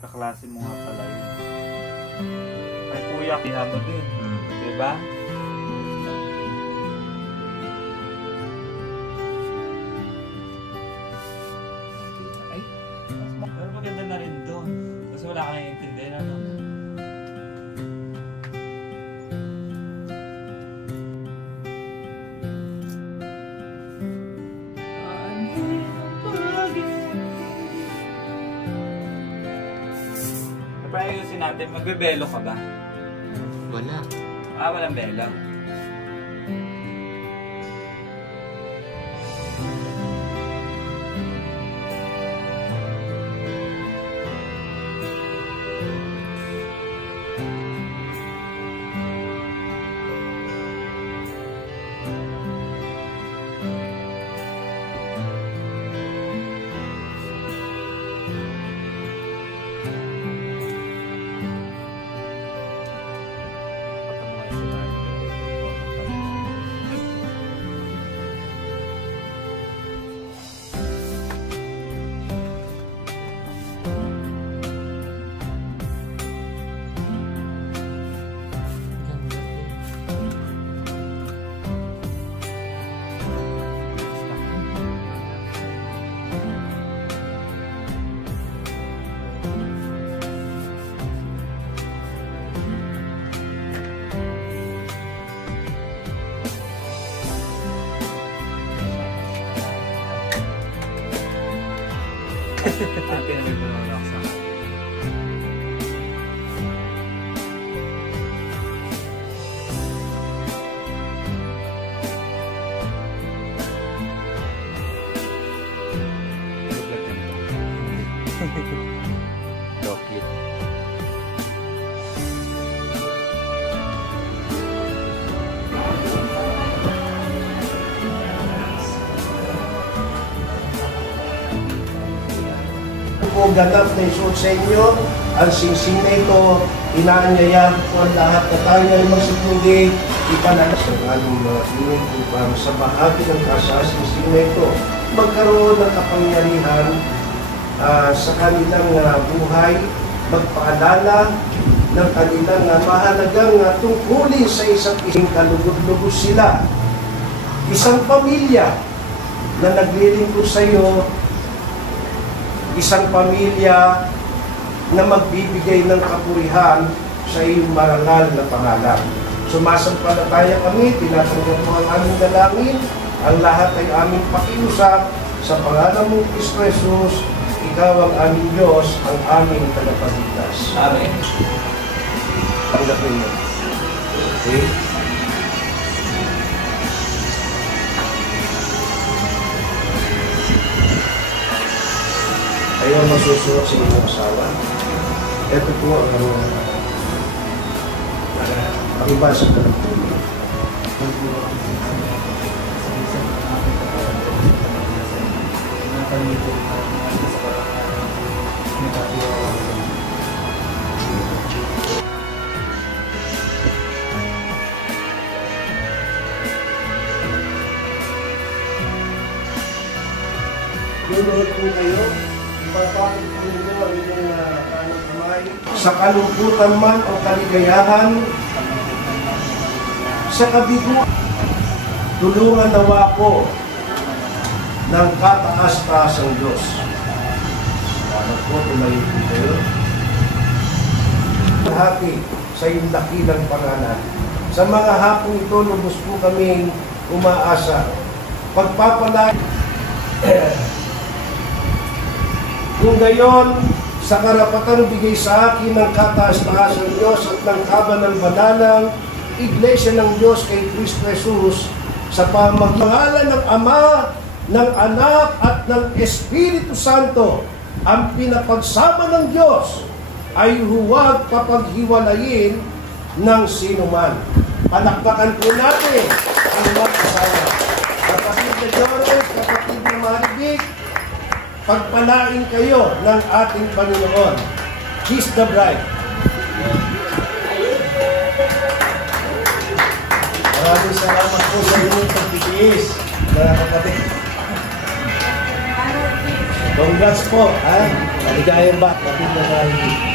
Kaklase mo nga pala yun. Ay kuya, kinamo din. Diba? Ay, pero maganda na rin doon. Kasi wala ka naiintindihan, ano? Pero ayusin natin, magbebelo ka ba? Wala. Walang belo. Ate na may pangalak sa akin. Chocolate. Po ganap na isuot sa inyo, ang singsing na ito, inaanyaya po ang lahat na tayo ay magsipindi, ipanalas ang ating mga inyong upang sa bahagi ng kasasingsing na ito, magkaroon ng kapangyarihan sa kanilang buhay, magpaalala ng kanilang mahalagang tungkulin sa isa't isang kalugod-lugos sila. Isang pamilya na naglilingkod sa iyo, isang pamilya na magbibigay ng kapurihan sa iyong marangal na pangalan. Sumasampalataya kami, tinatanggap mo ang aming dalangin, ang lahat ay aming pakiusap sa pangalan mong Kristo Jesus, ikaw ang aming Diyos, ang aming tagapagligtas. Amen. Tanggapin mo. Okay? Ayaw masusunod sa inyong asawa. Ito po ang pakibasa ka ng tuloy. Luluhod po kayo. Ipapakit po ninyo ang inyong kanang kamay. Sa kalungkutan man o kaligayahan, sa kabigo, tulungan nawa ko ng kataas-taasang Diyos. Salamat po, tumayo po kayo. Hati sa iyong dakilang pangalan. Sa mga hapong ito, lubos po kaming umaasa. Pagpapalay, kung gayon, sa karapatan bigay sa akin ng kataas-taas ng Diyos at ng kabanal-banalang Iglesia ng Diyos kay Kristo Jesus sa pamamagitan ng Ama, ng Anak at ng Espiritu Santo, ang pinapagsama ng Diyos ay huwag papaghiwalayin ng sinuman. Palakpakan po natin ang mga kasama. Kapatid na Jones, kapatid na Maribik, pagpalain kayo ng ating Panginoon. Kiss the bride. Maraming salamat po sa inyong pagtitiis, mga kapatid. Congrats po, ha? Maligayang ba? Maligayang.